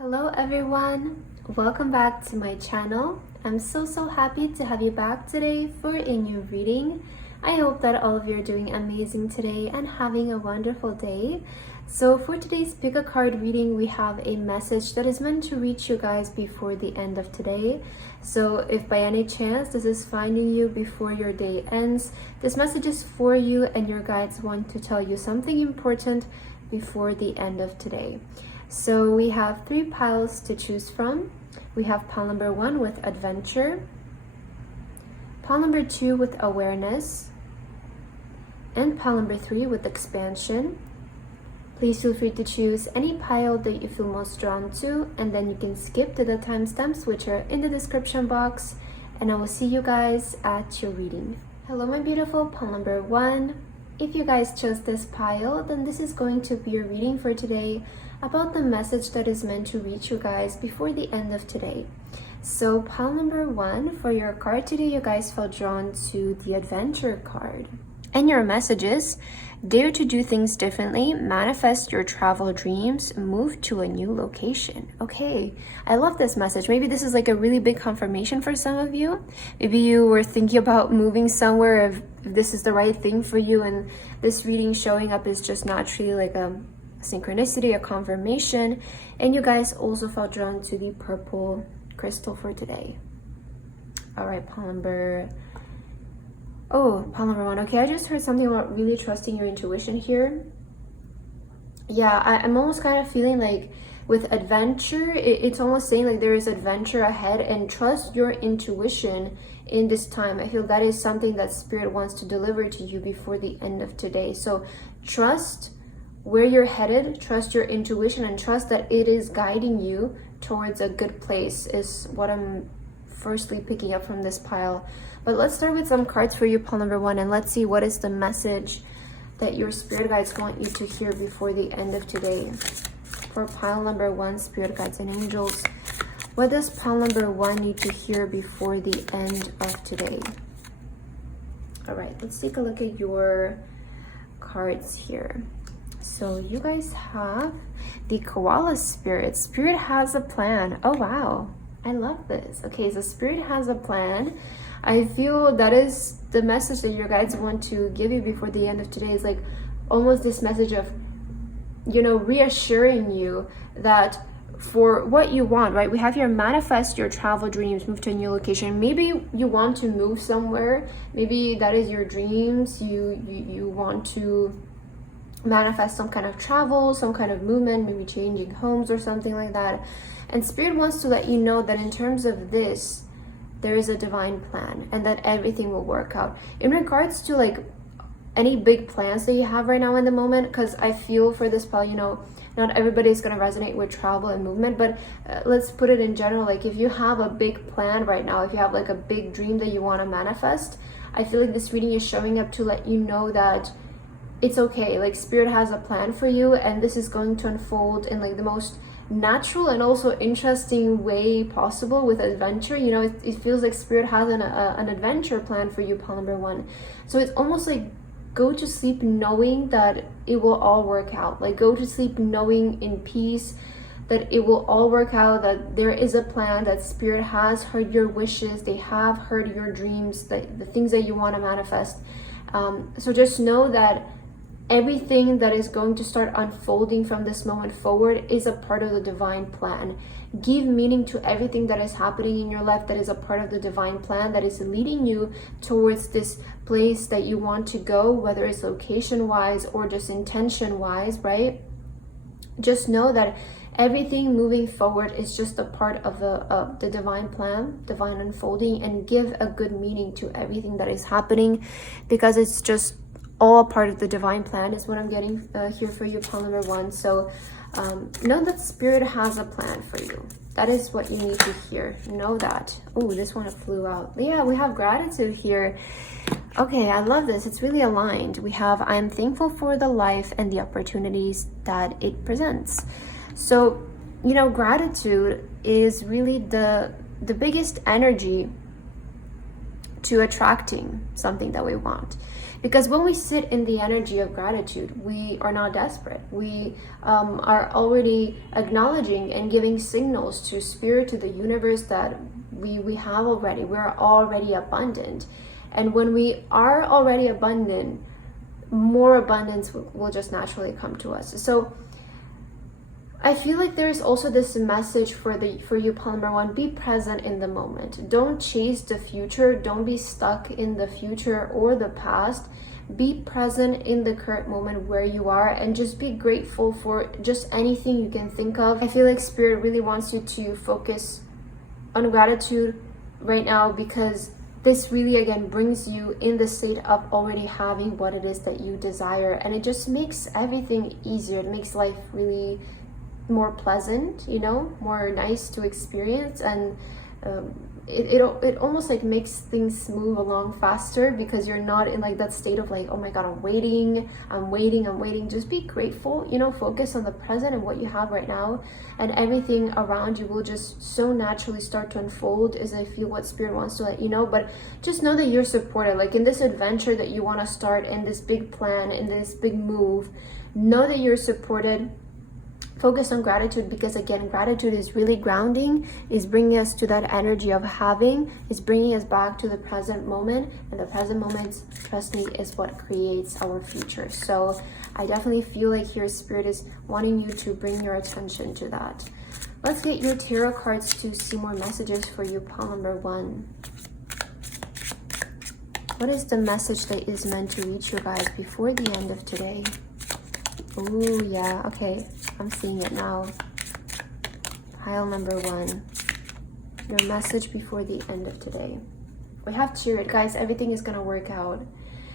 Hello everyone, welcome back to my channel. I'm so happy to have you back today for a new reading. I hope that all of you are doing amazing today and having a wonderful day. So for today's pick a card reading, we have a message that is meant to reach you guys before the end of today. So if by any chance this is finding you before your day ends, this message is for you and your guides want to tell you something important before the end of today. So we have 3 piles to choose from. We have pile number 1 with adventure, pile number 2 with awareness, and pile number 3 with expansion. Please feel free to choose any pile that you feel most drawn to, and then you can skip to the timestamps which are in the description box, and I will see you guys at your reading. Hello my beautiful pile number 1. If you guys chose this pile, then this is going to be your reading for today about the message that is meant to reach you guys before the end of today. So pile number 1, for your card today, you guys felt drawn to the adventure card. And your message is, dare to do things differently, manifest your travel dreams, move to a new location. Okay, I love this message. Maybe this is like a really big confirmation for some of you. Maybe you were thinking about moving somewhere, if this is the right thing for you, and this reading showing up is just naturally like a synchronicity, a confirmation. And you guys also felt drawn to the purple crystal for today. All right, pile number 1. Okay, I just heard something about really trusting your intuition here. Yeah, I'm almost kind of feeling like with adventure, it's almost saying like there is adventure ahead, and trust your intuition in this time. I feel that is something that Spirit wants to deliver to you before the end of today. So trust where you're headed, trust your intuition, and trust that it is guiding you towards a good place is what I'm firstly picking up from this pile. But let's start with some cards for you, pile number 1, and let's see what is the message that your spirit guides want you to hear before the end of today. For pile number 1, spirit guides and angels, what does pile number 1 need to hear before the end of today? All right, let's take a look at your cards here. So you guys have the koala spirit. Spirit has a plan. Oh wow, I love this. Okay, so Spirit has a plan. I feel that is the message that your guides want to give you before the end of today, is like almost this message of, you know, reassuring you that for what you want, right? We have here, manifest your travel dreams, move to a new location. Maybe you want to move somewhere. Maybe that is your dreams. You want to manifest some kind of travel, some kind of movement, maybe changing homes or something like that. And Spirit wants to let you know that in terms of this, there is a divine plan and that everything will work out. In regards to like any big plans that you have right now in the moment, because I feel for this pile, you know, not everybody is going to resonate with travel and movement, but let's put it in general. Like if you have a big plan right now, if you have like a big dream that you want to manifest, I feel like this reading is showing up to let you know that it's okay. Like Spirit has a plan for you, and this is going to unfold in like the most natural and also interesting way possible with adventure. You know, it feels like Spirit has an adventure plan for you, pile number 1. So it's almost like go to sleep knowing that it will all work out. Like go to sleep knowing in peace that it will all work out, that there is a plan, that Spirit has heard your wishes, they have heard your dreams, that the things that you want to manifest. So just know that everything that is going to start unfolding from this moment forward is a part of the divine plan. Give meaning to everything that is happening in your life that is a part of the divine plan, that is leading you towards this place that you want to go, whether it's location-wise or just intention-wise, right? Just know that everything moving forward is just a part of the divine plan, divine unfolding, and give a good meaning to everything that is happening, because it's just all part of the divine plan is what I'm getting here for you, pile number 1. So know that Spirit has a plan for you. That is what you need to hear. Know that. Oh, this one flew out. Yeah, we have gratitude here. Okay, I love this. It's really aligned. We have, I'm thankful for the life and the opportunities that it presents. So, you know, gratitude is really the biggest energy to attracting something that we want. Because when we sit in the energy of gratitude, we are not desperate. We are already acknowledging and giving signals to spirit, to the universe, that we have already, we're already abundant. And when we are already abundant, more abundance will just naturally come to us. So I feel like there's also this message for you, pile number 1. Be present in the moment. Don't chase the future. Don't be stuck in the future or the past. Be present in the current moment where you are, and just be grateful for just anything you can think of. I feel like spirit really wants you to focus on gratitude right now, because this really again brings you in the state of already having what it is that you desire, and it just makes everything easier. It makes life really more pleasant, you know, more nice to experience, and it almost like makes things move along faster, because you're not in like that state of like, oh my god, I'm waiting. Just be grateful, you know, focus on the present and what you have right now, and everything around you will just so naturally start to unfold, as I feel what spirit wants to let you know. But just know that you're supported, like in this adventure that you want to start, in this big plan, in this big move. Know that you're supported. Focus on gratitude, because again, gratitude is really grounding, is bringing us to that energy of having, is bringing us back to the present moment, and the present moment, trust me, is what creates our future. So I definitely feel like here spirit is wanting you to bring your attention to that. Let's get your tarot cards to see more messages for you, pile number 1. What is the message that is meant to reach you guys before the end of today? Oh yeah, okay, I'm seeing it now. Pile number 1, your message before the end of today. We have Chariot, guys. Everything is gonna work out.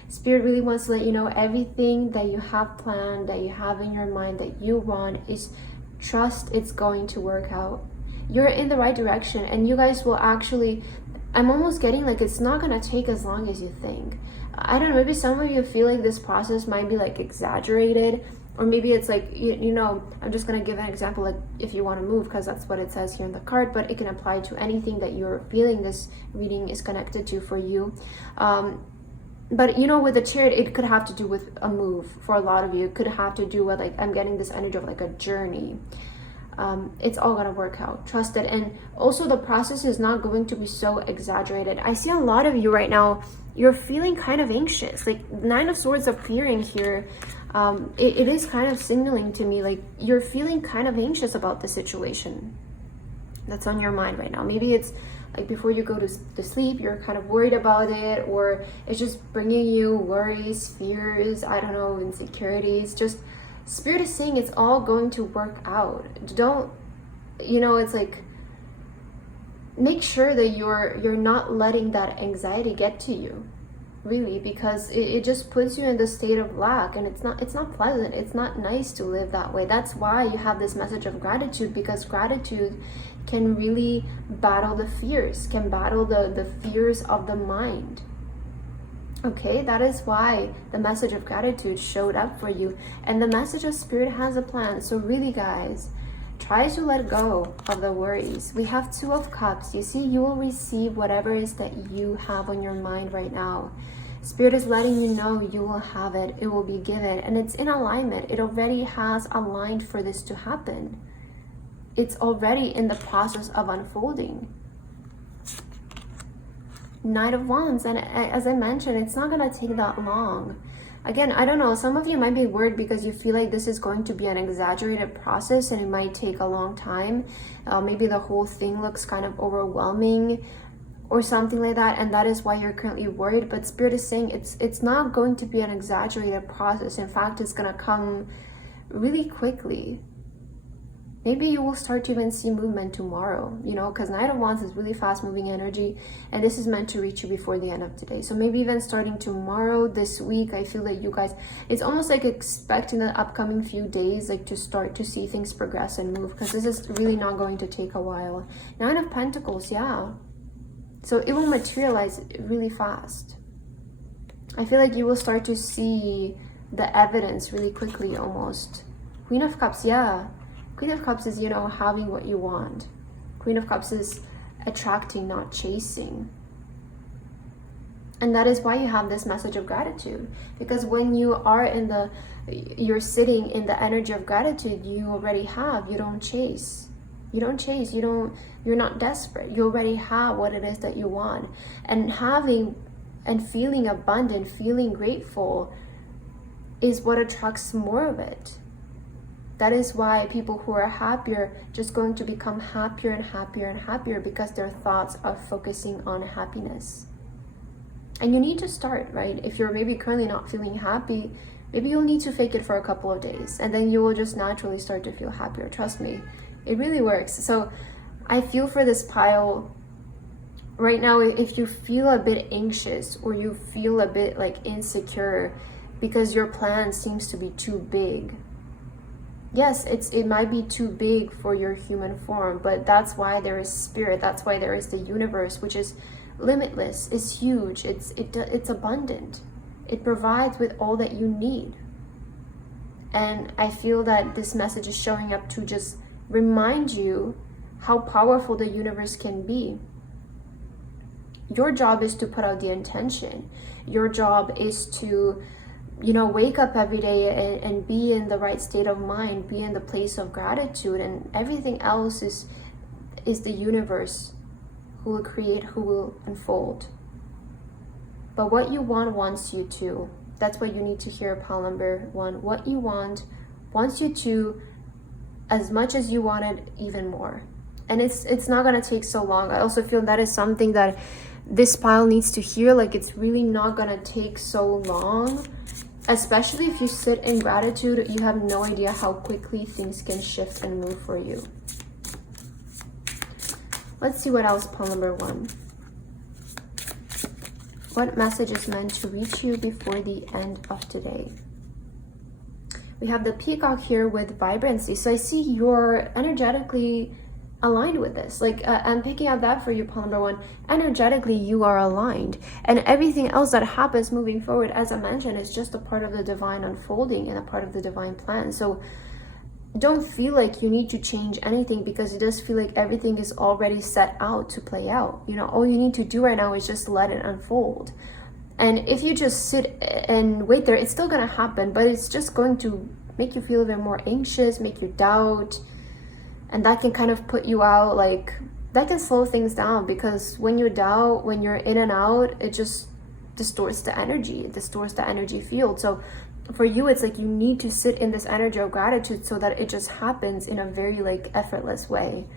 Spirit really wants to let you know everything that you have planned, that you have in your mind, that you want, is trust it's going to work out. You're in the right direction, and you guys will actually, I'm almost getting like it's not gonna take as long as you think. I don't know, maybe some of you feel like this process might be like exaggerated, or maybe it's like, you know, I'm just going to give an example, like if you want to move, because that's what it says here in the card, but it can apply to anything that you're feeling this reading is connected to for you. But you know, with the Chariot, it could have to do with a move. For a lot of you, it could have to do with like, I'm getting this energy of like a journey. It's all gonna work out, trust it. And also the process is not going to be so exaggerated. I see a lot of you right now, you're feeling kind of anxious, like 9 of Swords appearing here. It is kind of signaling to me like you're feeling kind of anxious about the situation that's on your mind right now. Maybe it's like before you go to sleep, you're kind of worried about it, or it's just bringing you worries, fears, I don't know, insecurities. Just spirit is saying it's all going to work out. Don't, you know, it's like, make sure that you're not letting that anxiety get to you, really, because it just puts you in the state of lack, and it's not pleasant. It's not nice to live that way. That's why you have this message of gratitude, because gratitude can really battle the fears, can battle the fears of the mind. Okay, that is why the message of gratitude showed up for you, and the message of spirit has a plan. So really, guys, try to let go of the worries. We have 2 of Cups. You see, you will receive whatever it is that you have on your mind right now. Spirit is letting you know you will have it. It will be given, and it's in alignment. It already has aligned for this to happen. It's already in the process of unfolding. Knight of Wands, and as I mentioned, it's not gonna take that long. Again, I don't know, some of you might be worried because you feel like this is going to be an exaggerated process and it might take a long time. Maybe the whole thing looks kind of overwhelming or something like that, and that is why you're currently worried. But Spirit is saying it's not going to be an exaggerated process. In fact, it's gonna come really quickly. Maybe you will start to even see movement tomorrow, you know, because Knight of Wands is really fast moving energy, and this is meant to reach you before the end of today. So maybe even starting tomorrow, this week, I feel that you guys, it's almost like expecting the upcoming few days, like to start to see things progress and move, because this is really not going to take a while. Nine of Pentacles, yeah. So it will materialize really fast. I feel like you will start to see the evidence really quickly almost. Queen of Cups, yeah. Queen of Cups is, you know, having what you want. Queen of Cups is attracting, not chasing. And that is why you have this message of gratitude, because when you are you're sitting in the energy of gratitude, you already have. You don't chase. You're not desperate. You already have what it is that you want. And having and feeling abundant, feeling grateful is what attracts more of it. That is why people who are happier just going to become happier and happier and happier, because their thoughts are focusing on happiness. And you need to start, right? If you're maybe currently not feeling happy, maybe you'll need to fake it for a couple of days, and then you will just naturally start to feel happier. Trust me, it really works. So I feel for this pile right now. If you feel a bit anxious, or you feel a bit like insecure because your plan seems to be too big, yes, it might be too big for your human form, but that's why there is spirit. That's why there is the universe, which is limitless, is huge, it's abundant. It provides with all that you need. And I feel that this message is showing up to just remind you how powerful the universe can be. Your job is to put out the intention. Your job is to, wake up every day and be in the right state of mind, be in the place of gratitude, and everything else is the universe who will create, who will unfold. But what you want wants you to. That's what you need to hear, pile number 1. What you want wants you to, as much as you want it, even more. And it's not going to take so long. I also feel that is something that this pile needs to hear. Like, it's really not going to take so long. Especially if you sit in gratitude, you have no idea how quickly things can shift and move for you. Let's see what else, pile number 1. What message is meant to reach you before the end of today? We have the peacock here with vibrancy. So I see you're energetically aligned with this. Like, I'm picking up that for you, pile number 1. Energetically, you are aligned. And everything else that happens moving forward, as I mentioned, is just a part of the divine unfolding and a part of the divine plan. So don't feel like you need to change anything, because it does feel like everything is already set out to play out. All you need to do right now is just let it unfold. And if you just sit and wait there, it's still going to happen, but it's just going to make you feel a bit more anxious, make you doubt. And that can kind of put you out, like, that can slow things down, because when you doubt, when you're in and out, it just distorts the energy. It distorts the energy field. So for you, it's like you need to sit in this energy of gratitude so that it just happens in a very, like, effortless way,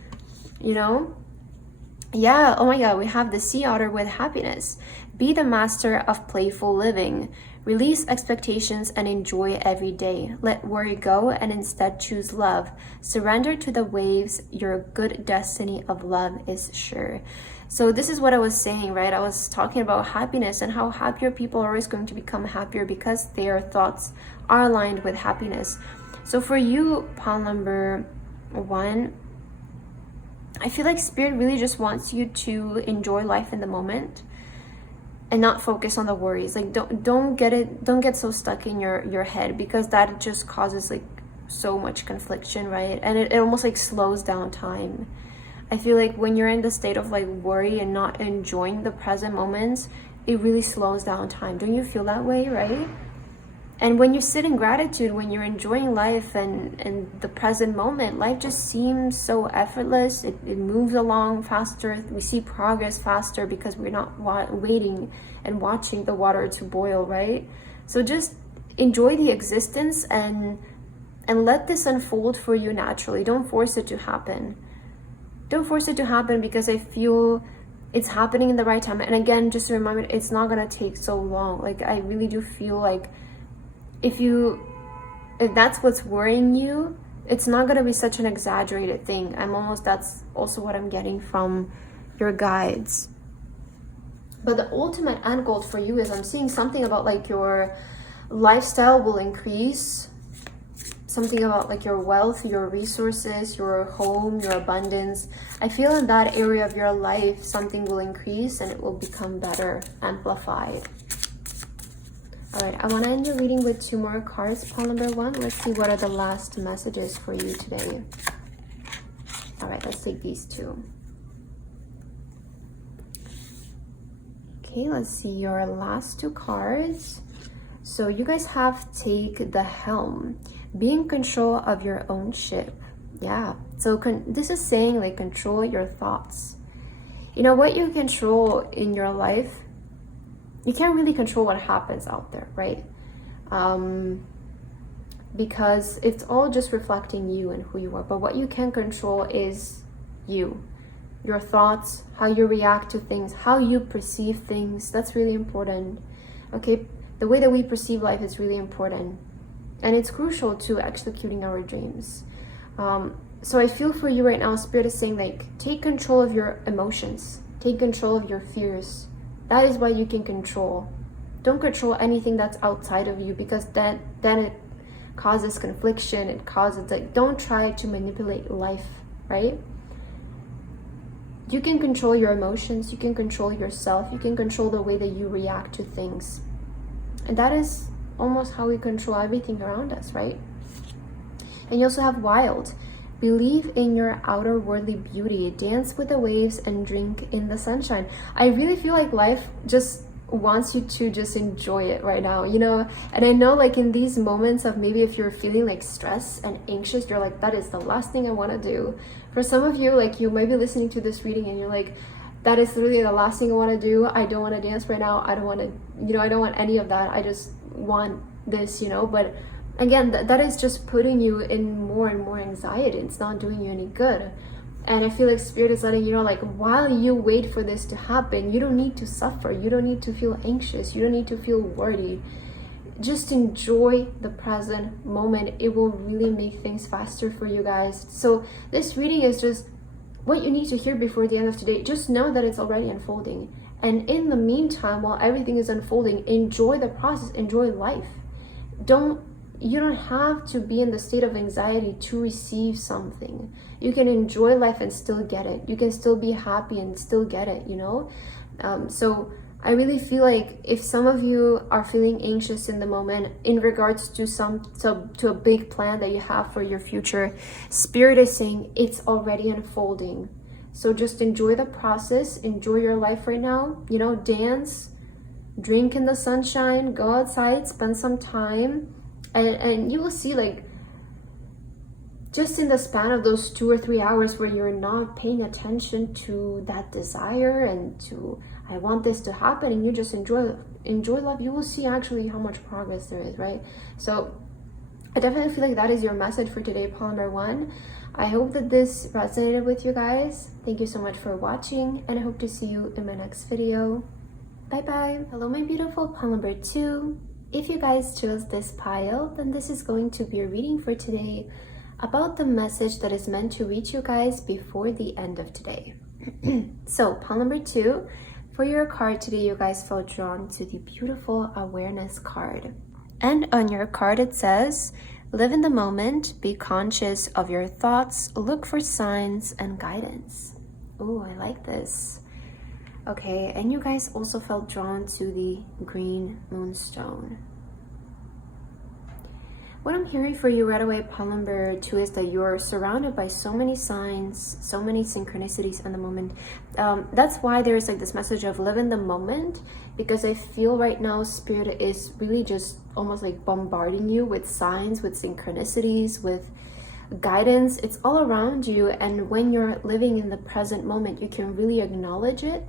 Yeah, oh my God, we have the sea otter with happiness. Be the master of playful living. Release expectations and enjoy every day. Let worry go and instead choose love. Surrender to the waves. Your good destiny of love is sure. So this is what I was saying, right? I was talking about happiness and how happier people are always going to become happier because their thoughts are aligned with happiness. So for you, pile number 1, I feel like spirit really just wants you to enjoy life in the moment and not focus on the worries. Like, don't get so stuck in your head, because that just causes like so much confliction, right? And it almost like slows down time. I feel like when you're in the state of like worry and not enjoying the present moments, it really slows down time. Don't you feel that way, right? And when you sit in gratitude, when you're enjoying life and the present moment, life just seems so effortless. It moves along faster. We see progress faster because we're not waiting and watching the water to boil, right? So just enjoy the existence and let this unfold for you naturally. Don't force it to happen. Don't force it to happen, because I feel it's happening in the right time. And again, just a reminder, it's not going to take so long. Like, I really do feel like if that's what's worrying you, it's not going to be such an exaggerated thing. That's also what I'm getting from your guides. But the ultimate end goal for you is, I'm seeing something about like your lifestyle will increase, something about like your wealth, your resources, your home, your abundance. I feel in that area of your life, something will increase and it will become better, amplified. All right, I want to end your reading with 2 more cards, pile number 1. Let's see what are the last messages for you today. All right, let's take these 2. Okay, let's see your last two cards. So you guys have take the helm. Be in control of your own ship. Yeah, so this is saying like control your thoughts. You know what you control in your life, you can't really control what happens out there, right? Because it's all just reflecting you and who you are. But what you can control is you, your thoughts, how you react to things, how you perceive things. That's really important. Okay, the way that we perceive life is really important, and it's crucial to executing our dreams. So I feel for you right now, Spirit is saying like, take control of your emotions, take control of your fears. That is what you can control. Don't control anything that's outside of you, because then it causes confliction. It causes like, don't try to manipulate life, right? You can control your emotions, you can control yourself, you can control the way that you react to things. And that is almost how we control everything around us, right? And you also have wild. Believe in your outer worldly beauty. Dance with the waves and drink in the sunshine. I really feel like life just wants you to just enjoy it right now, you know? And I know like in these moments of maybe if you're feeling like stressed and anxious, you're like, that is the last thing I want to do. For some of you, like you might be listening to this reading and you're like, that is literally the last thing I want to do. I don't want to dance right now. I don't want to, you know, I don't want any of that. I just want this, you know? But again, that is just putting you in more and more anxiety. It's not doing you any good. And I feel like Spirit is letting you know, like, while you wait for this to happen, you don't need to suffer. You don't need to feel anxious. You don't need to feel worried. Just enjoy the present moment. It will really make things faster for you guys. So this reading is just what you need to hear before the end of today. Just know that it's already unfolding. And in the meantime, while everything is unfolding, enjoy the process, enjoy life. You don't have to be in the state of anxiety to receive something. You can enjoy life and still get it. You can still be happy and still get it, you know? So I really feel like if some of you are feeling anxious in the moment in regards to a big plan that you have for your future, Spirit is saying it's already unfolding. So just enjoy the process, enjoy your life right now, you know, dance, drink in the sunshine, go outside, spend some time. And you will see, like, just in the span of those 2 or 3 hours where you're not paying attention to that desire and to, I want this to happen, and you just enjoy life, you will see actually how much progress there is, right? So I definitely feel like that is your message for today, pile number 1. I hope that this resonated with you guys. Thank you so much for watching, and I hope to see you in my next video. Bye bye. Hello, my beautiful pile number 2. If you guys chose this pile, then this is going to be a reading for today about the message that is meant to reach you guys before the end of today. So, pile number 2, for your card today, you guys felt drawn to the beautiful awareness card. And on your card it says, live in the moment, be conscious of your thoughts, look for signs and guidance. Oh, I like this. Okay, and you guys also felt drawn to the green moonstone. What I'm hearing for you right away, pile number 2, is that you're surrounded by so many signs, so many synchronicities in the moment. That's why there's like this message of live in the moment, because I feel right now Spirit is really just almost like bombarding you with signs, with synchronicities, with guidance. It's all around you, and when you're living in the present moment, you can really acknowledge it.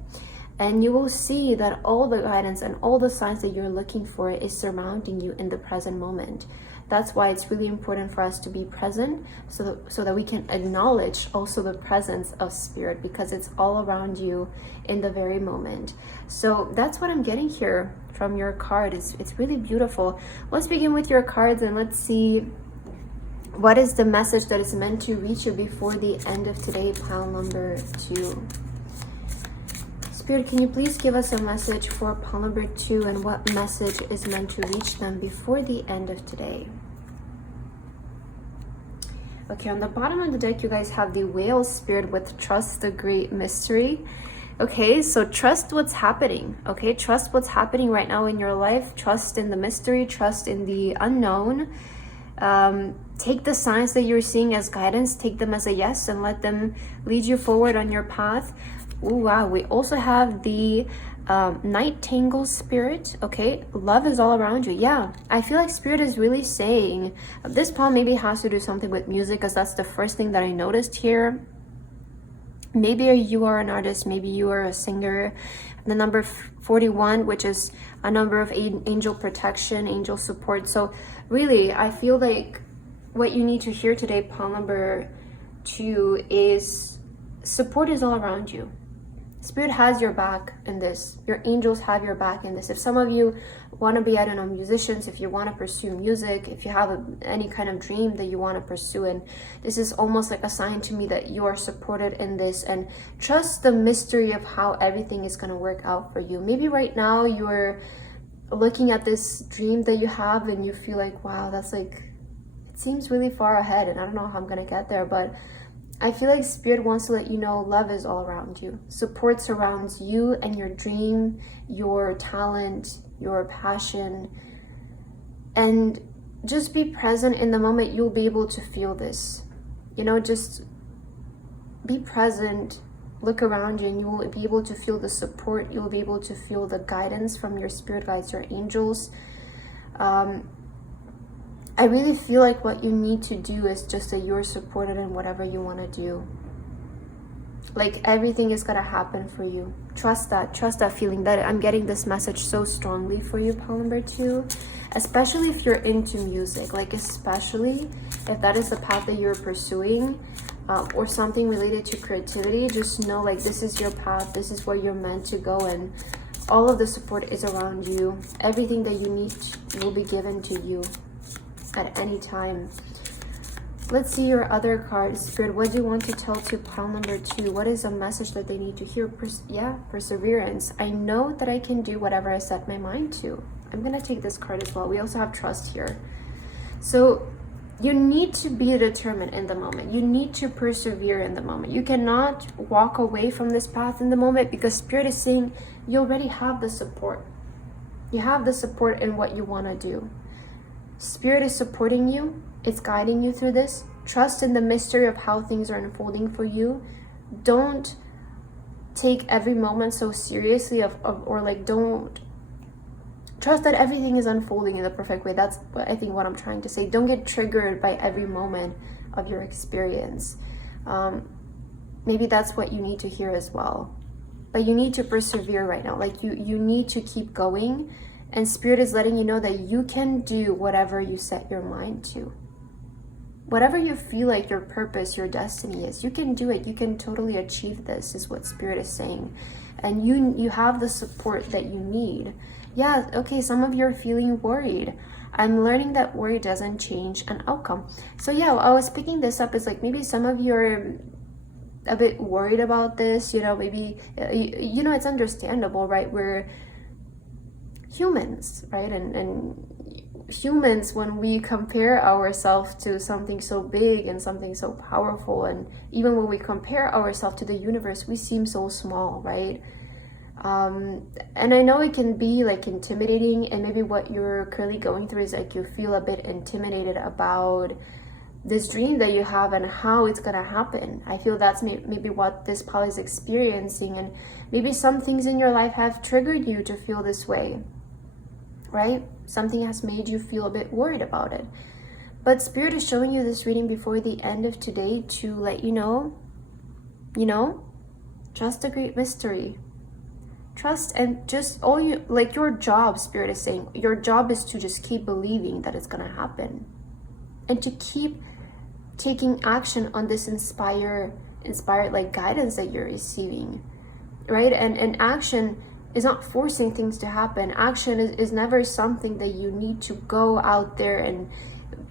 And you will see that all the guidance and all the signs that you're looking for is surrounding you in the present moment. That's why it's really important for us to be present, so that we can acknowledge also the presence of Spirit, because it's all around you in the very moment. So that's what I'm getting here from your card. It's really beautiful. Let's begin with your cards and let's see what is the message that is meant to reach you before the end of today, pile number 2. Spirit, can you please give us a message for pile number 2 and what message is meant to reach them before the end of today? Okay, on the bottom of the deck, you guys have the whale, Spirit, with trust the great mystery. Okay, so trust what's happening. Okay, trust what's happening right now in your life. Trust in the mystery, trust in the unknown. Take the signs that you're seeing as guidance, take them as a yes, and let them lead you forward on your path. Ooh, wow. We also have the Nightingale spirit. Okay, love is all around you. Yeah, I feel like spirit is really saying this poem maybe has to do something with music, because that's the first thing that I noticed here. Maybe you are an artist, maybe you are a singer. The number 41, which is a number of angel protection, angel support. So really, I feel like what you need to hear today, pile number 2, is support is all around you. Spirit has your back in this. Your angels have your back in this. If some of you want to be, I don't know, musicians, if you want to pursue music, if you have any kind of dream that you want to pursue, and this is almost like a sign to me that you are supported in this, and trust the mystery of how everything is going to work out for you. Maybe right now you're looking at this dream that you have and you feel like, wow, that's like, it seems really far ahead and I don't know how I'm going to get there, but I feel like spirit wants to let you know love is all around you. Support surrounds you and your dream, your talent, your passion. And just be present in the moment. You'll be able to feel this. You know, just be present. Look around you and you will be able to feel the support. You'll be able to feel the guidance from your spirit guides, your angels. I really feel like what you need to do is just that you're supported in whatever you want to do. Like everything is going to happen for you. Trust that feeling. That I'm getting this message so strongly for you, pile number 2, especially if you're into music, like especially if that is the path that you're pursuing, or something related to creativity. Just know like this is your path, this is where you're meant to go, and all of the support is around you. Everything that you need will be given to you at any time. Let's see your other cards. Spirit, what do you want to tell to pile number 2? What is a message that they need to hear? Perseverance. I know that I can do whatever I set my mind to. I'm gonna take this card as well. We also have trust here. So you need to be determined in the moment. You need to persevere in the moment. You cannot walk away from this path in the moment, because spirit is saying you already have the support. You have the support in what you want to do. Spirit is supporting you. It's guiding you through this. Trust in the mystery of how things are unfolding for you. Don't take every moment so seriously or like don't trust that everything is unfolding in the perfect way. That's I think what I'm trying to say. Don't get triggered by every moment of your experience. Maybe that's what you need to hear as well. But you need to persevere right now. Like you need to keep going. And spirit is letting you know that you can do whatever you set your mind to. Whatever you feel like your purpose, your destiny is, you can do it. You can totally achieve this, is what spirit is saying. And you have the support that you need. Yeah, okay, some of you are feeling worried. I'm learning that worry doesn't change an outcome. So yeah, I was picking this up as like maybe some of you are a bit worried about this. You know, maybe, you know, it's understandable, right? We're humans, right? And humans, when we compare ourselves to something so big and something so powerful, and even when we compare ourselves to the universe, we seem so small, right? And I know it can be like intimidating, and maybe what you're currently going through is like you feel a bit intimidated about this dream that you have and how it's gonna happen. I feel that's maybe what this pile is experiencing, and maybe some things in your life have triggered you to feel this way, right? Something has made you feel a bit worried about it. But spirit is showing you this reading before the end of today to let you know, trust the great mystery. Trust, and just all you, like your job, spirit is saying, your job is to just keep believing that it's gonna happen. And to keep taking action on this inspired like guidance that you're receiving, right? And action is not forcing things to happen. Action is never something that you need to go out there and,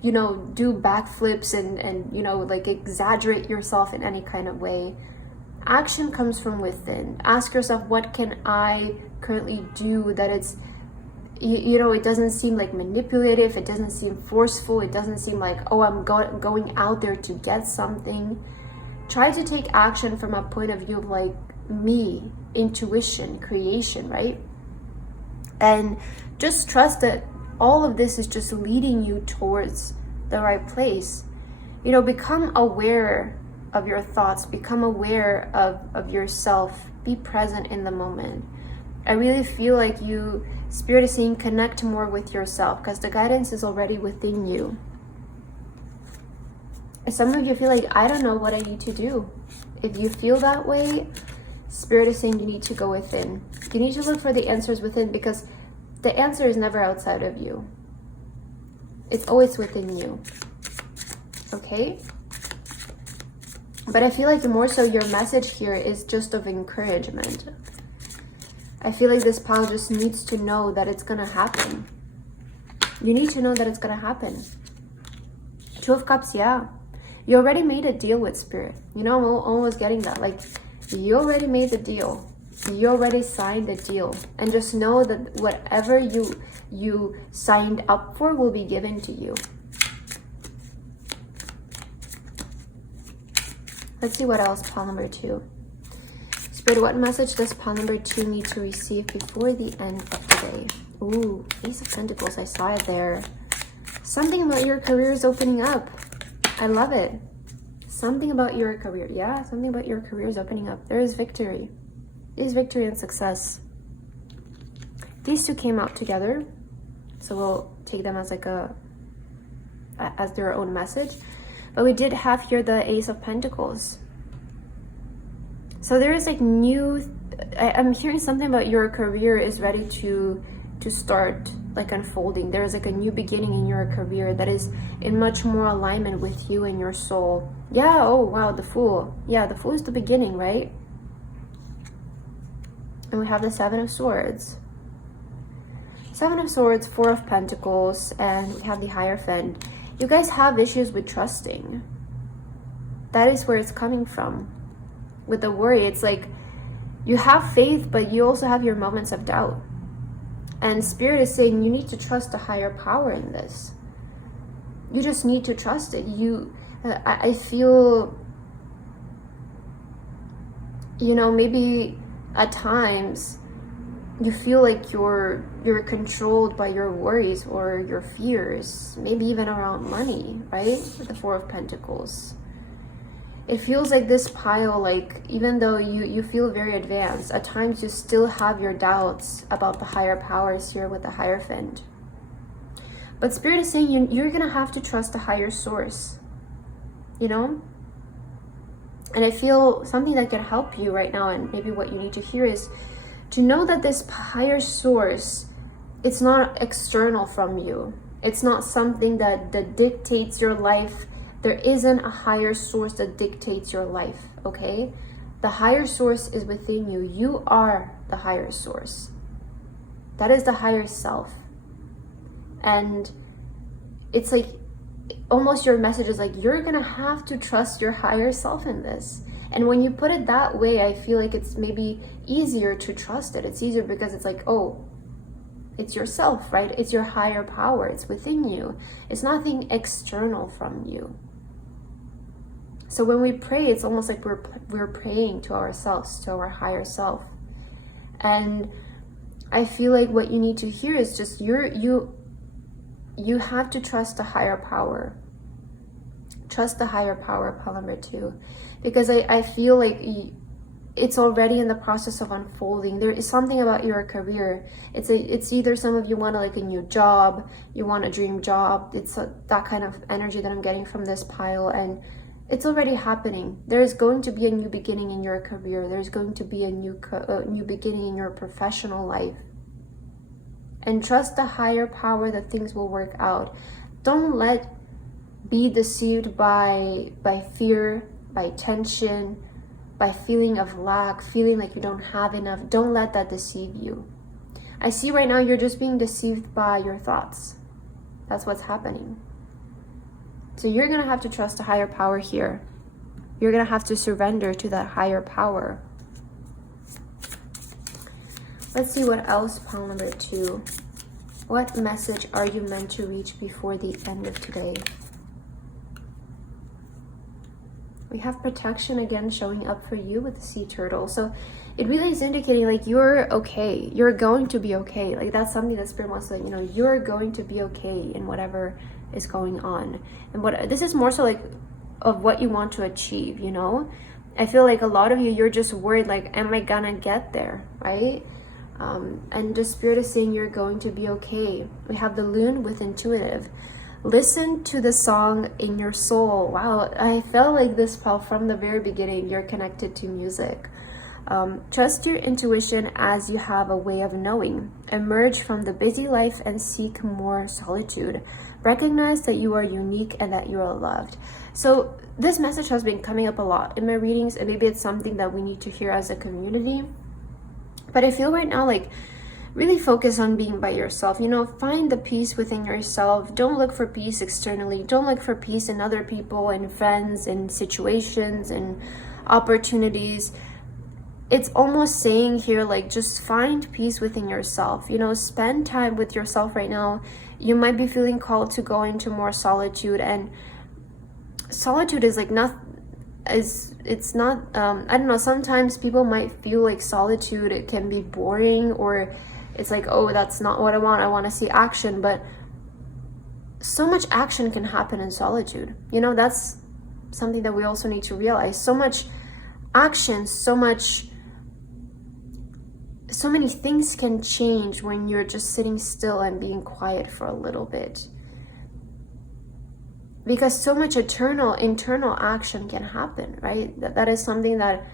do backflips and like exaggerate yourself in any kind of way. Action comes from within. Ask yourself, what can I currently do that it's, it doesn't seem like manipulative, it doesn't seem forceful, it doesn't seem like, oh, I'm going out there to get something. Try to take action from a point of view of like me, intuition, creation, right? And just trust that all of this is just leading you towards the right place. You know, become aware of your thoughts, become aware of yourself, be present in the moment. I really feel like you, Spirit is saying, connect more with yourself, because the guidance is already within you. Some of you feel like, I don't know what I need to do. If you feel that way, Spirit is saying you need to go within. You need to look for the answers within, because the answer is never outside of you. It's always within you. Okay? But I feel like more so your message here is just of encouragement. I feel like this pile just needs to know that it's going to happen. You need to know that it's going to happen. Two of Cups, yeah. You already made a deal with Spirit. You know, I'm almost getting that. Like, you already made the deal. You already signed the deal. And just know that whatever you signed up for will be given to you. Let's see what else, pile number 2. Spirit, what message does pile number 2 need to receive before the end of the day? Ooh, Ace of Pentacles, I saw it there. Something about your career is opening up. I love it. Something about your career. Yeah, something about your career is opening up. There is victory. There is victory and success. These two came out together. So we'll take them as like as their own message. But we did have here the Ace of Pentacles. So there is like I'm hearing something about your career is ready to start like unfolding. There is like a new beginning in your career that is in much more alignment with you and your soul. Yeah, oh wow, the Fool. Yeah, the Fool is the beginning, right? And we have the Seven of Swords. Seven of Swords, Four of Pentacles, and we have the Hierophant. You guys have issues with trusting. That is where it's coming from. With the worry, it's like you have faith, but you also have your moments of doubt. And Spirit is saying you need to trust a higher power in this. You just need to trust it. I feel, you know, maybe at times you feel like you're controlled by your worries or your fears, maybe even around money, right? With the Four of Pentacles. It feels like this pile, like even though you feel very advanced, at times you still have your doubts about the higher powers here with the Hierophant. But Spirit is saying you're going to have to trust a higher source, you know? And I feel something that can help you right now, and maybe what you need to hear is to know that this higher source, it's not external from you. It's not something that dictates your life. There isn't a higher source that dictates your life, okay? The higher source is within you. You are the higher source. That is the higher self. And it's like, almost your message is like, you're gonna have to trust your higher self in this. And when you put it that way, I feel like it's maybe easier to trust it. It's easier because it's like, oh, it's yourself, right? It's your higher power. It's within you. It's nothing external from you. So when we pray, it's almost like we're praying to ourselves, to our higher self. And I feel like what you need to hear is just you have to trust the higher power. Trust the higher power, pile number 2. Because I feel like it's already in the process of unfolding. There is something about your career. It's either some of you want like a new job, you want a dream job. It's that kind of energy that I'm getting from this pile, and it's already happening. There is going to be a new beginning in your career. There's going to be a new beginning in your professional life. And trust the higher power that things will work out. Don't be deceived by fear, by tension, by feeling of lack, feeling like you don't have enough. Don't let that deceive you. I see right now you're just being deceived by your thoughts. That's what's happening. So you're going to have to trust a higher power here. You're going to have to surrender to that higher power. Let's see what else, pile number 2. What message are you meant to reach before the end of today? We have protection again showing up for you with the sea turtle. So it really is indicating like you're okay. You're going to be okay. Like that's something that Spirit wants to let you know. You're going to be okay in whatever is going on. And what this is more so like of what you want to achieve, you know. I feel like a lot of you, you're just worried, like, am I gonna get there, right? And the Spirit is saying you're going to be okay. We have the Loon with intuitive. Listen to the song in your soul. Wow, I felt like this from the very beginning. You're connected to music. Trust your intuition as you have a way of knowing. Emerge from the busy life and seek more solitude. Recognize that you are unique and that you are loved. So this message has been coming up a lot in my readings, and maybe it's something that we need to hear as a community. But I feel right now like really focus on being by yourself. You know, find the peace within yourself. Don't look for peace externally. Don't look for peace in other people and friends and situations and opportunities. It's almost saying here, like, just find peace within yourself. You know, spend time with yourself right now. You might be feeling called to go into more solitude, and solitude is like it's not I don't know, sometimes people might feel like solitude, it can be boring, or it's like, oh, that's not what I want to see action. But so much action can happen in solitude. You know, that's something that we also need to realize. So much action, so many things can change when you're just sitting still and being quiet for a little bit. Because so much internal action can happen, right? That is something that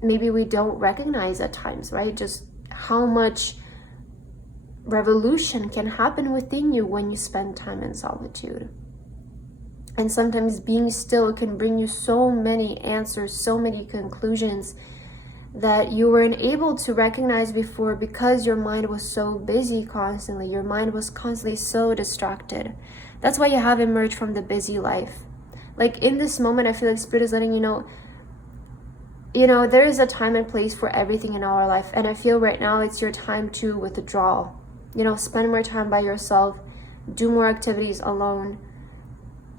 maybe we don't recognize at times, right? Just how much revolution can happen within you when you spend time in solitude. And sometimes being still can bring you so many answers, so many conclusions that you weren't able to recognize before, because your mind was so busy constantly. Your mind was constantly so distracted. That's why you have emerged from the busy life. Like in this moment, I feel like Spirit is letting you know, there is a time and place for everything in our life. And I feel right now it's your time to withdraw. Spend more time by yourself, do more activities alone,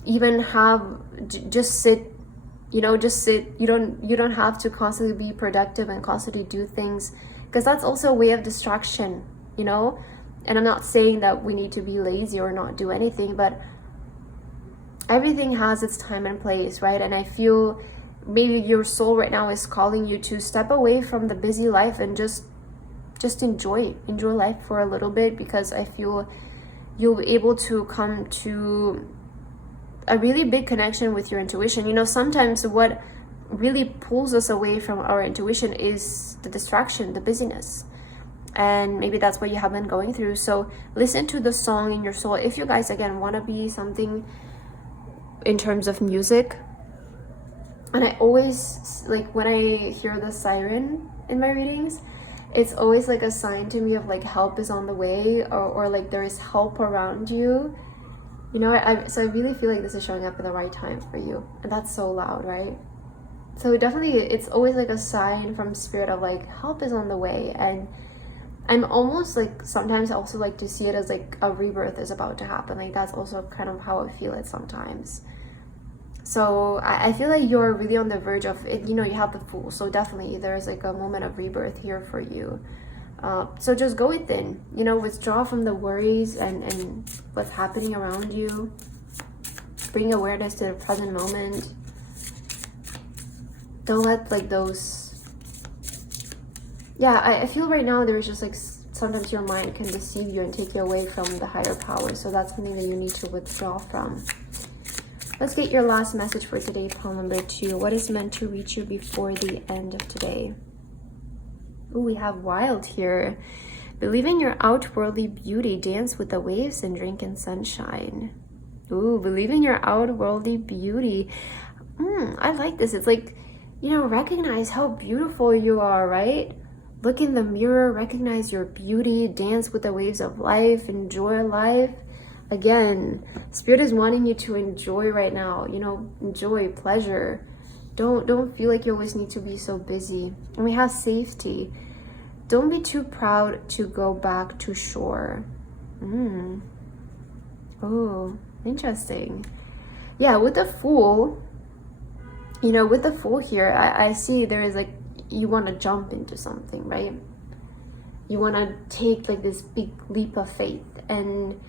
even just sit. Just sit. You don't have to constantly be productive and constantly do things, because that's also a way of distraction, And I'm not saying that we need to be lazy or not do anything, but everything has its time and place, right? And I feel maybe your soul right now is calling you to step away from the busy life and just enjoy life for a little bit, because I feel you'll be able to come to a really big connection with your intuition. Sometimes what really pulls us away from our intuition is the distraction, the busyness. And maybe that's what you have been going through. So listen to the song in your soul. If you guys, again, want to be something in terms of music, and I always, like, when I hear the siren in my readings, it's always like a sign to me of like help is on the way, or like there is help around you. So I really feel like this is showing up in the right time for you. And that's so loud, right? So definitely it's always like a sign from Spirit of like help is on the way. And I'm almost like, sometimes I also like to see it as like a rebirth is about to happen. Like that's also kind of how I feel it sometimes. So I feel like you're really on the verge of it. You have the Fool. So definitely there's like a moment of rebirth here for you. So just go within, withdraw from the worries and what's happening around you. Bring awareness to the present moment. Don't let like those, I feel right now there's just like sometimes your mind can deceive you and take you away from the higher power. So that's something that you need to withdraw from. Let's get your last message for today, pile number 2. What is meant to reach you before the end of today? Ooh, we have Wild here. Believe in your outworldly beauty. Dance with the waves and drink in sunshine. Ooh, believe in your outworldly beauty. I like this. It's like, recognize how beautiful you are, right? Look in the mirror, recognize your beauty, dance with the waves of life, enjoy life. Again, Spirit is wanting you to enjoy right now, enjoy pleasure. Don't feel like you always need to be so busy. And we have safety. Don't be too proud to go back to shore. Oh, interesting. Yeah, with the Fool, with the Fool here, I see there is like, you want to jump into something, right? You want to take like this big leap of faith. And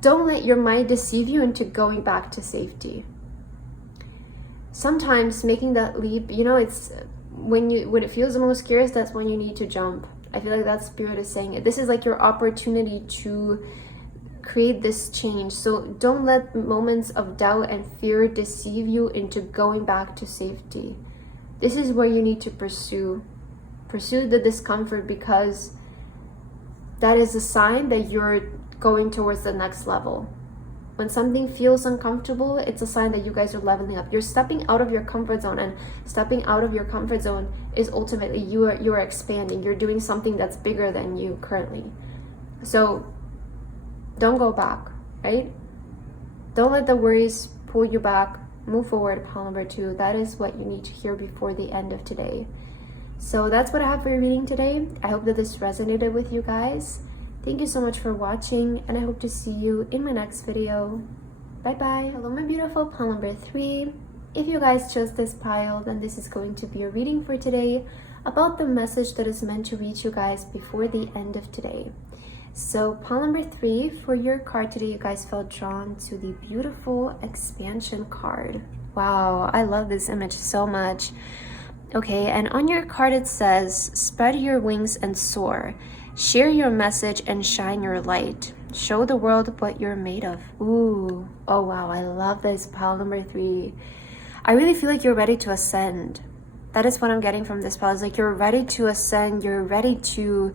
don't let your mind deceive you into going back to safety. Sometimes making that leap, you know, it's when it feels the most scary, that's when you need to jump. I feel like that Spirit is saying it. This is like your opportunity to create this change. So don't let moments of doubt and fear deceive you into going back to safety. This is where you need to pursue the discomfort, because that is a sign that you're going towards the next level. When something feels uncomfortable, it's a sign that you guys are leveling up. You're stepping out of your comfort zone, and stepping out of your comfort zone is ultimately you are expanding. You're doing something that's bigger than you currently. So don't go back, right? Don't let the worries pull you back. Move forward, pile number 2. That is what you need to hear before the end of today. So that's what I have for your reading today. I hope that this resonated with you guys. Thank you so much for watching, and I hope to see you in my next video. Bye bye. Hello, my beautiful pile number 3. If you guys chose this pile, then this is going to be a reading for today about the message that is meant to reach you guys before the end of today. So pile number 3, for your card today, you guys felt drawn to the beautiful expansion card. Wow, I love this image so much. Okay, and on your card it says, spread your wings and soar. Share your message and shine your light. Show the world what you're made of. Ooh, oh wow, I love this pile number 3. I really feel like you're ready to ascend. That is what I'm getting from this pile. It's like you're ready to ascend. You're ready to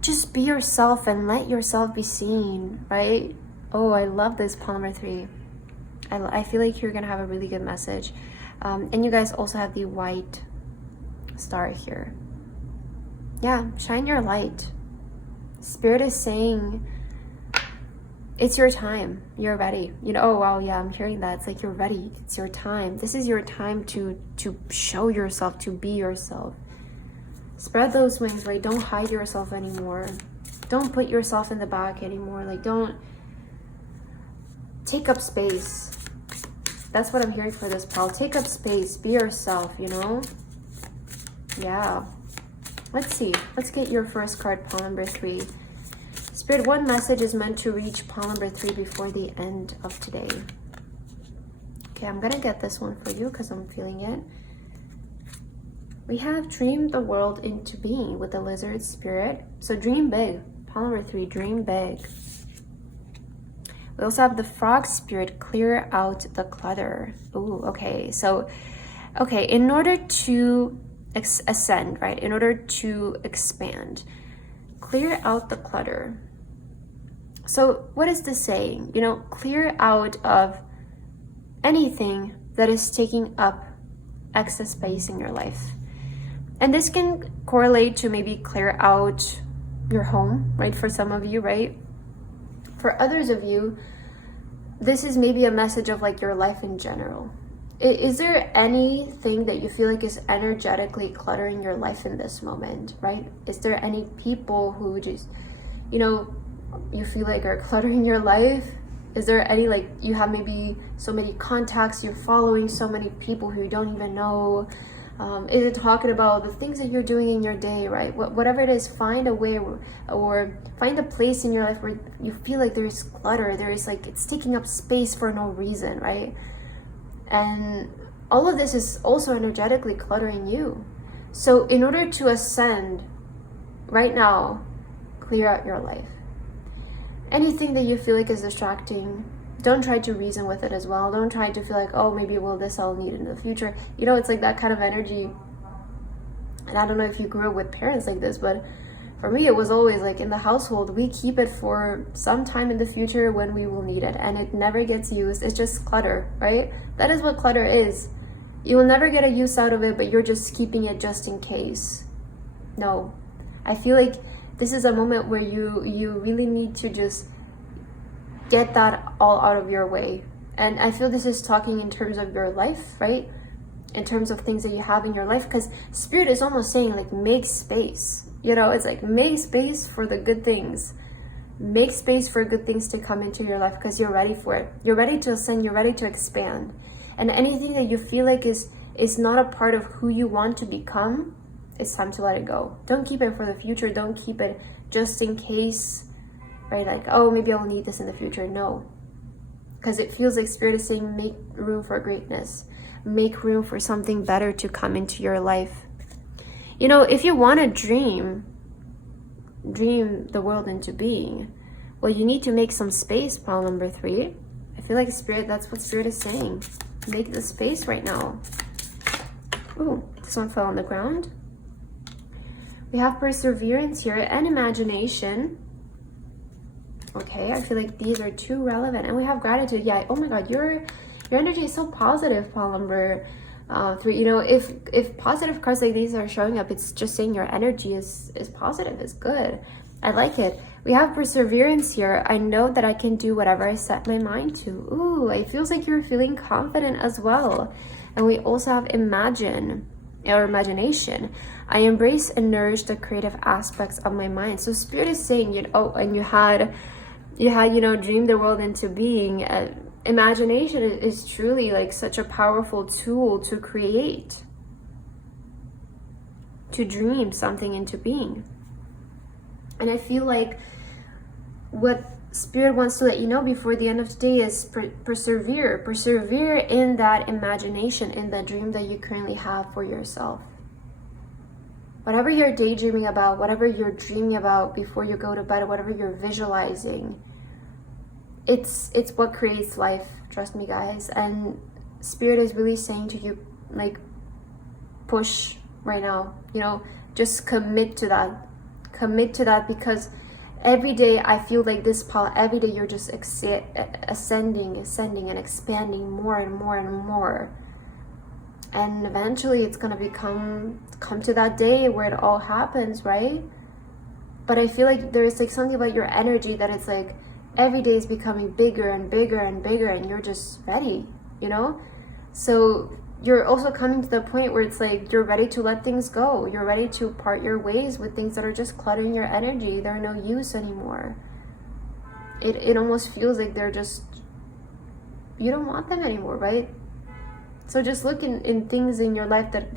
just be yourself and let yourself be seen, right? Oh, I love this pile number 3. I feel like you're gonna have a really good message. And you guys also have the white star here. Yeah, shine your light. Spirit is saying it's your time. You're ready. You know, oh wow, yeah, I'm hearing that. It's like you're ready. It's your time. This is your time to show yourself, to be yourself. Spread those wings, right? Don't hide yourself anymore. Don't put yourself in the back anymore. Like, don't take up space. That's what I'm hearing for this pile. Take up space. Be yourself, you know? Yeah. Let's see. Let's get your first card, pile number 3. Spirit, what message is meant to reach pile number 3 before the end of today? Okay, I'm gonna get this one for you because I'm feeling it. We have dreamed the world into being with the lizard spirit. So dream big. Pile number 3, dream big. We also have the frog spirit, clear out the clutter. Ooh, okay. So, okay, in order to ascend, right? In order to expand, clear out the clutter. So what is this saying? You know, clear out of anything that is taking up excess space in your life. And this can correlate to maybe clear out your home, right? For some of you, right? For others of you, this is maybe a message of like your life in general. Is there anything that you feel like is energetically cluttering your life in this moment, right? Is there any people who just, you know, you feel like are cluttering your life? Is there any, like, you have maybe so many contacts, you're following so many people who you don't even know? Is it talking about the things that you're doing in your day, right? Whatever it is, find a way or find a place in your life where you feel like there is clutter, there is like, it's taking up space for no reason, right? And all of this is also energetically cluttering you. So in order to ascend right now, clear out your life. Anything that you feel like is distracting, don't try to reason with it as well. Don't try to feel like, oh, maybe will this I'll need in the future. You know, it's like that kind of energy. And I don't know if you grew up with parents like this, but for me, it was always like in the household, we keep it for some time in the future when we will need it, and it never gets used. It's just clutter, right? That is what clutter is. You will never get a use out of it, but you're just keeping it just in case. No, I feel like this is a moment where you really need to just get that all out of your way. And I feel this is talking in terms of your life, right? In terms of things that you have in your life, because Spirit is almost saying like, make space. You know, it's like, make space for the good things. Make space for good things to come into your life because you're ready for it. You're ready to ascend. You're ready to expand. And anything that you feel like is not a part of who you want to become, it's time to let it go. Don't keep it for the future. Don't keep it just in case right? Like, oh, maybe I'll need this in the future. No, because it feels like Spirit is saying, make room for greatness, make room for something better to come into your life. You know, if you want to dream the world into being, well, you need to make some space, pile number 3. I feel like Spirit, that's what Spirit is saying. Make the space right now. Ooh, this one fell on the ground. We have perseverance here and imagination. Okay, I feel like these are too relevant. And we have gratitude. Yeah, oh my God, your energy is so positive, pile number 3. You know, if positive cards like these are showing up, it's just saying your energy is positive, is good. I like it. We have perseverance here. I know that I can do whatever I set my mind to. Ooh, it feels like you're feeling confident as well. And we also have imagination. I embrace and nourish the creative aspects of my mind. So Spirit is saying, you know, and you had, you know, dream the world into being. Imagination is truly like such a powerful tool to create, to dream something into being. And I feel like what Spirit wants to let you know before the end of the day is persevere in that imagination, in that dream that you currently have for yourself. Whatever you're daydreaming about, whatever you're dreaming about before you go to bed, whatever you're visualizing, it's what creates life. Trust me, guys. And Spirit is really saying to you, like, push right now, you know, just commit to that, because every day I feel like this power, every day you're just ascending and expanding more and more and more. And eventually it's going to come to that day where it all happens, right? But I feel like there's like something about your energy that it's like every day is becoming bigger and bigger and bigger, and you're just ready, you know? So you're also coming to the point where it's like you're ready to let things go. You're ready to part your ways with things that are just cluttering your energy. They're no use anymore. It almost feels like they're just, you don't want them anymore, right? So just look in things in your life that,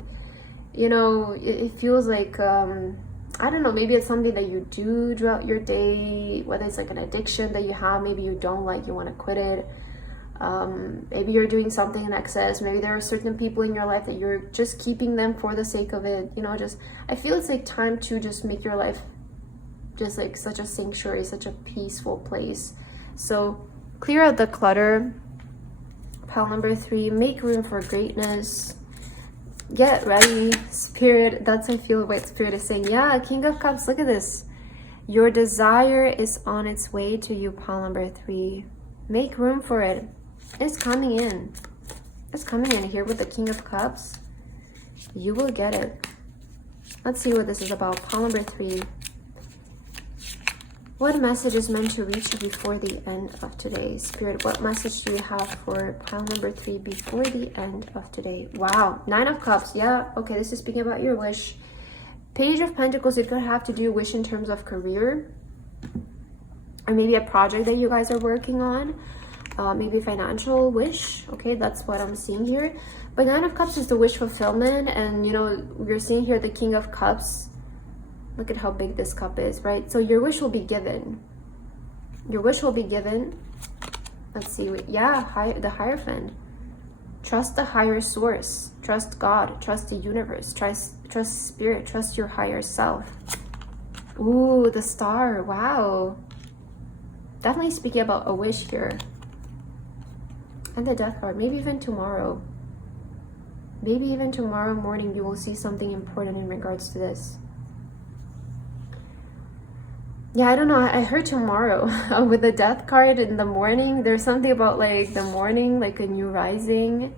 you know, it feels like, I don't know, maybe it's something that you do throughout your day, whether it's like an addiction that you have, maybe you don't like, you want to quit it. Maybe you're doing something in excess. Maybe there are certain people in your life that you're just keeping them for the sake of it. You know, just, I feel it's like time to just make your life just like such a sanctuary, such a peaceful place. So clear out the clutter. Pile number 3, make room for greatness. Get ready, Spirit. That's, I feel what Spirit is saying. Yeah, King of Cups, look at this. Your desire is on its way to you, pile number 3. Make room for it. It's coming in. It's coming in here with the King of Cups. You will get it. Let's see what this is about. Pile number 3. What message is meant to reach you before the end of today? Spirit, what message do you have for pile number 3 before the end of today? Wow. 9 of Cups. Yeah. Okay, this is speaking about your wish. Page of Pentacles. It could have to do wish in terms of career, or maybe a project that you guys are working on. Maybe financial wish. Okay, that's what I'm seeing here. But 9 of Cups is the wish fulfillment. And, you know, we're seeing here the King of Cups. Look at how big this cup is, right? So your wish will be given. Your wish will be given. Let's see. Yeah, the Hierophant. Trust the higher source. Trust God. Trust the universe. Trust Spirit. Trust your higher self. Ooh, the Star. Wow. Definitely speaking about a wish here. And the Death card. Maybe even tomorrow. Maybe even tomorrow morning you will see something important in regards to this. Yeah, I don't know. I heard tomorrow with the Death card in the morning. There's something about like the morning, like a new rising.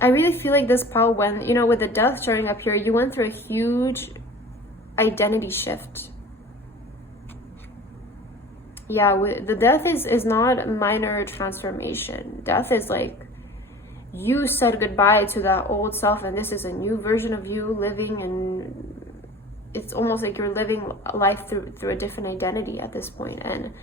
I really feel like this pile went, you know, with the Death showing up here, you went through a huge identity shift. Yeah, the Death is not a minor transformation. Death is like you said goodbye to that old self, and this is a new version of you living, and it's almost like you're living life through a different identity at this point. And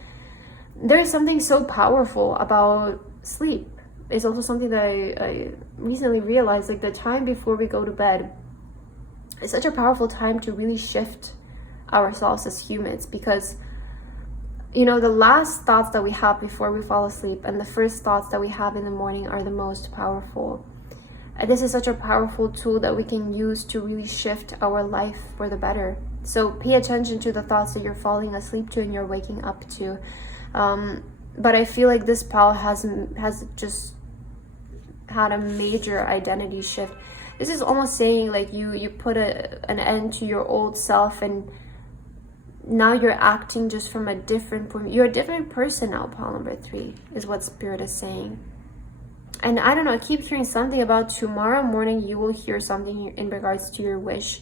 there's something so powerful about sleep. It's also something that I recently realized, like the time before we go to bed is such a powerful time to really shift ourselves as humans, because you know, the last thoughts that we have before we fall asleep and the first thoughts that we have in the morning are the most powerful. And this is such a powerful tool that we can use to really shift our life for the better. So pay attention to the thoughts that you're falling asleep to and you're waking up to. But I feel like this pal has just had a major identity shift. This is almost saying like you put an end to your old self, and now you're acting just from a different point. You're a different person now, pal number 3, is what Spirit is saying. And I don't know, I keep hearing something about tomorrow morning you will hear something in regards to your wish.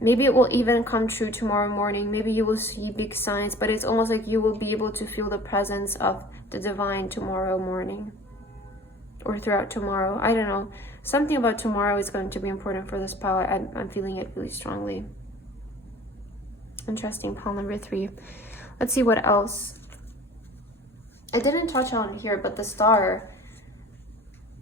Maybe it will even come true tomorrow morning. Maybe you will see big signs, but it's almost like you will be able to feel the presence of the divine tomorrow morning or throughout tomorrow. I don't know. Something about tomorrow is going to be important for this power. I'm feeling it really strongly. Interesting, pile number 3. Let's see what else. I didn't touch on here, but the star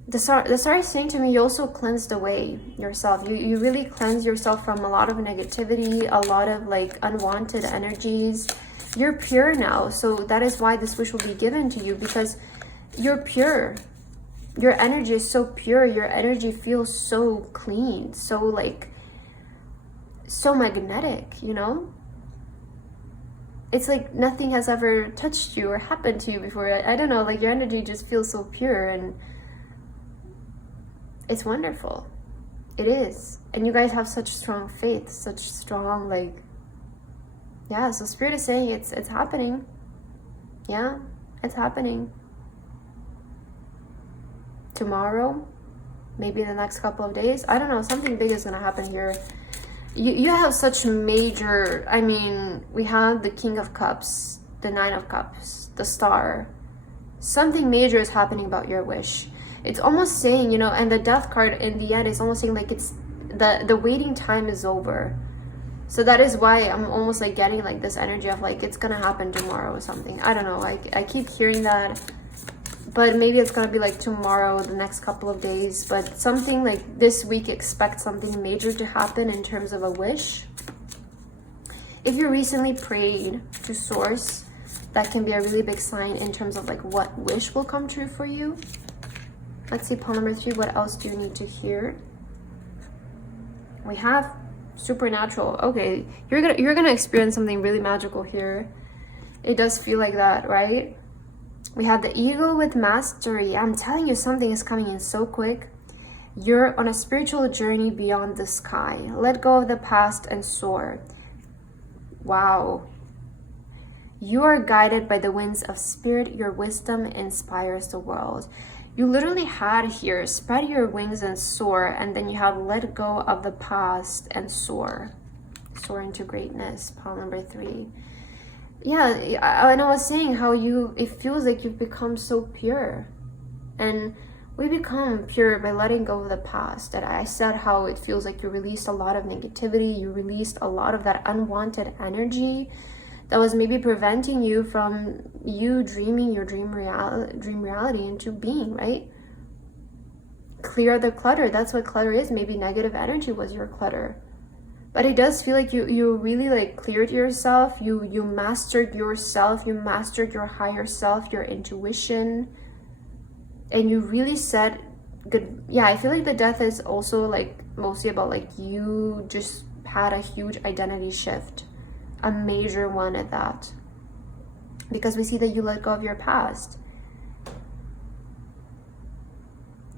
is saying to me, you also cleansed away yourself. You really cleanse yourself from a lot of negativity, a lot of like unwanted energies. You're pure now. So that is why this wish will be given to you, because you're pure. Your energy is so pure. Your energy feels so clean, so like, so magnetic, you know? It's like nothing has ever touched you or happened to you before. I don't know, like your energy just feels so pure, and it's wonderful. It is. And you guys have such strong faith, such strong, like, yeah, so Spirit is saying it's happening. Yeah, it's happening. Tomorrow, maybe in the next couple of days. I don't know, something big is going to happen here. You have such major, I mean, we have the King of Cups, the 9 of Cups, the Star. Something major is happening about your wish. It's almost saying, you know, and the Death card in the end is almost saying like it's the waiting time is over. So that is why I'm almost like getting like this energy of like it's gonna happen tomorrow or something. I don't know, like I keep hearing that, but maybe it's gonna be like tomorrow, the next couple of days, but something like this week, expect something major to happen in terms of a wish. If you recently prayed to Source, that can be a really big sign in terms of like what wish will come true for you. Let's see, pile number 3, what else do you need to hear? We have supernatural. Okay, you're gonna experience something really magical here. It does feel like that, right? We have the Eagle with mastery. I'm telling you, something is coming in so quick. You're on a spiritual journey beyond the sky. Let go of the past and soar. Wow. You are guided by the winds of spirit. Your wisdom inspires the world. You literally had here, spread your wings and soar, and then you have let go of the past and soar. Soar into greatness, pile number 3. Yeah, and I was saying how it feels like you've become so pure. And we become pure by letting go of the past. And I said how it feels like you released a lot of negativity, you released a lot of that unwanted energy that was maybe preventing you from you dreaming your dream reality into being, right? Clear the clutter. That's what clutter is. Maybe negative energy was your clutter. But it does feel like you really like cleared yourself. You mastered yourself. You mastered your higher self, your intuition. And you really said good. Yeah, I feel like the Death is also like mostly about like you just had a huge identity shift. A major one at that, because we see that you let go of your past.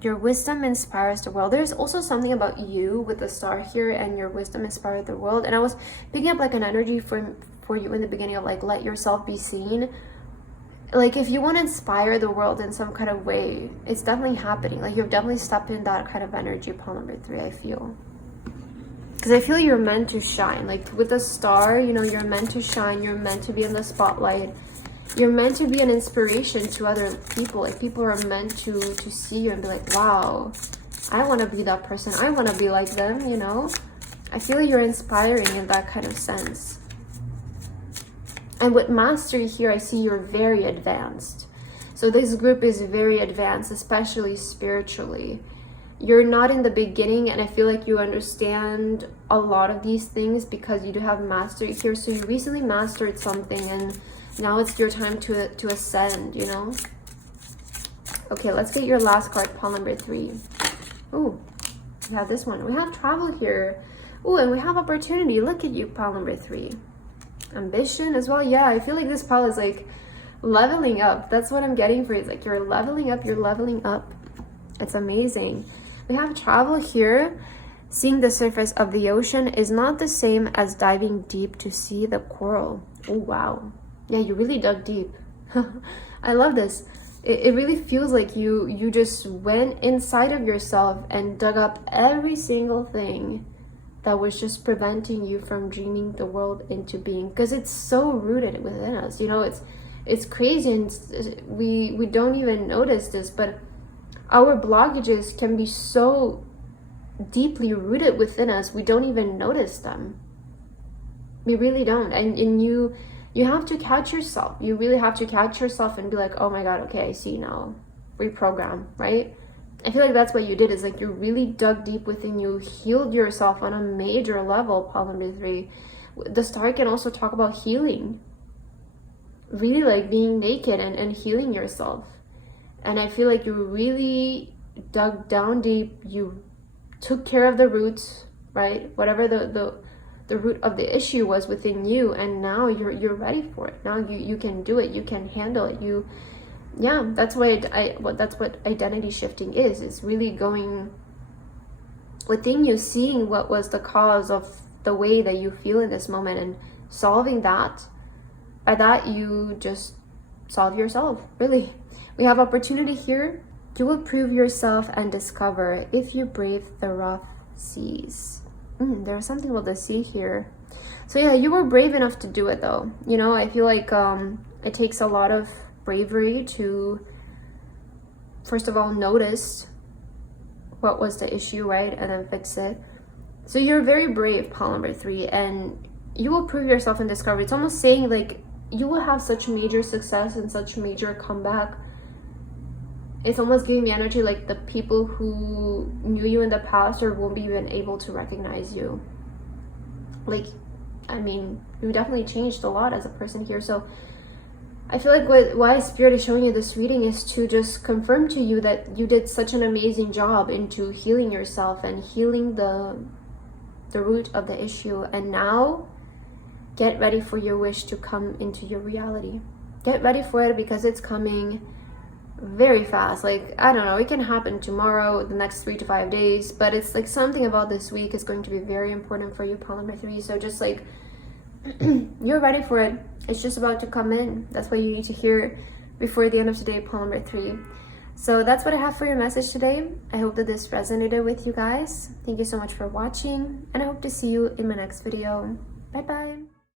Your wisdom inspires the world. There's also something about you with the Star here, and your wisdom inspired the world. And I was picking up like an energy for you in the beginning of like let yourself be seen. Like if you want to inspire the world in some kind of way, it's definitely happening. Like you've definitely stepped in that kind of energy, pile number 3, I feel. Because I feel you're meant to shine. Like with a star, you know, you're meant to shine. You're meant to be in the spotlight. You're meant to be an inspiration to other people. Like people are meant to see you and be like, wow, I want to be that person. I want to be like them, you know. I feel you're inspiring in that kind of sense. And with mastery here, I see you're very advanced. So this group is very advanced, especially spiritually. You're not in the beginning, and I feel like you understand a lot of these things because you do have mastery here. So you recently mastered something, and Now it's your time to ascend, you know. Okay, let's get your last card, pile number 3. Ooh, we have this one. We have travel here. Ooh, and we have opportunity. Look at you, pile number 3. Ambition as well. Yeah, I feel like this pile is like leveling up. That's what I'm getting for you. It's like you're leveling up, you're leveling up. It's amazing. We have travel here. Seeing the surface of the ocean is not the same as diving deep to see the coral. Oh, wow. Yeah, you really dug deep. I love this. It really feels like you just went inside of yourself and dug up every single thing that was just preventing you from dreaming the world into being, because it's so rooted within us. You know, it's crazy, and we don't even notice this, but our blockages can be so deeply rooted within us, we don't even notice them. We really don't. And you have to catch yourself. You really have to catch yourself and be like, oh my God, okay, I see now. Reprogram, right? I feel like that's what you did, is like you really dug deep within you, healed yourself on a major level, pile number 3. The star can also talk about healing. Really like being naked and healing yourself. And I feel like you really dug down deep. You took care of the roots, right? Whatever the root of the issue was within you, and now you're ready for it. Now you can do it. You can handle it. Yeah, that's what that's what identity shifting is. It's really going within you, seeing what was the cause of the way that you feel in this moment, and solving that. By that, you just solve yourself, really. We have opportunity here. You will prove yourself and discover if you brave the rough seas. There's something about the sea here. So yeah, you were brave enough to do it though. You know, I feel like it takes a lot of bravery to, first of all, notice what was the issue, right? And then fix it. So you're very brave, pile number 3, and you will prove yourself and discover. It's almost saying like you will have such major success and such major comeback. It's almost giving me energy like the people who knew you in the past or won't be even able to recognize you. Like, I mean, you definitely changed a lot as a person here. So I feel like why Spirit is showing you this reading is to just confirm to you that you did such an amazing job into healing yourself and healing the root of the issue. And now get ready for your wish to come into your reality. Get ready for it, because it's coming very fast. Like, I don't know, it can happen tomorrow, the next 3 to 5 days, but it's like something about this week is going to be very important for you, pile number 3. So just like you're ready for it. It's just about to come in. That's what you need to hear before the end of today, pile number 3. So that's what I have for your message today. I hope that this resonated with you guys. Thank you so much for watching, and I hope to see you in my next video. Bye bye.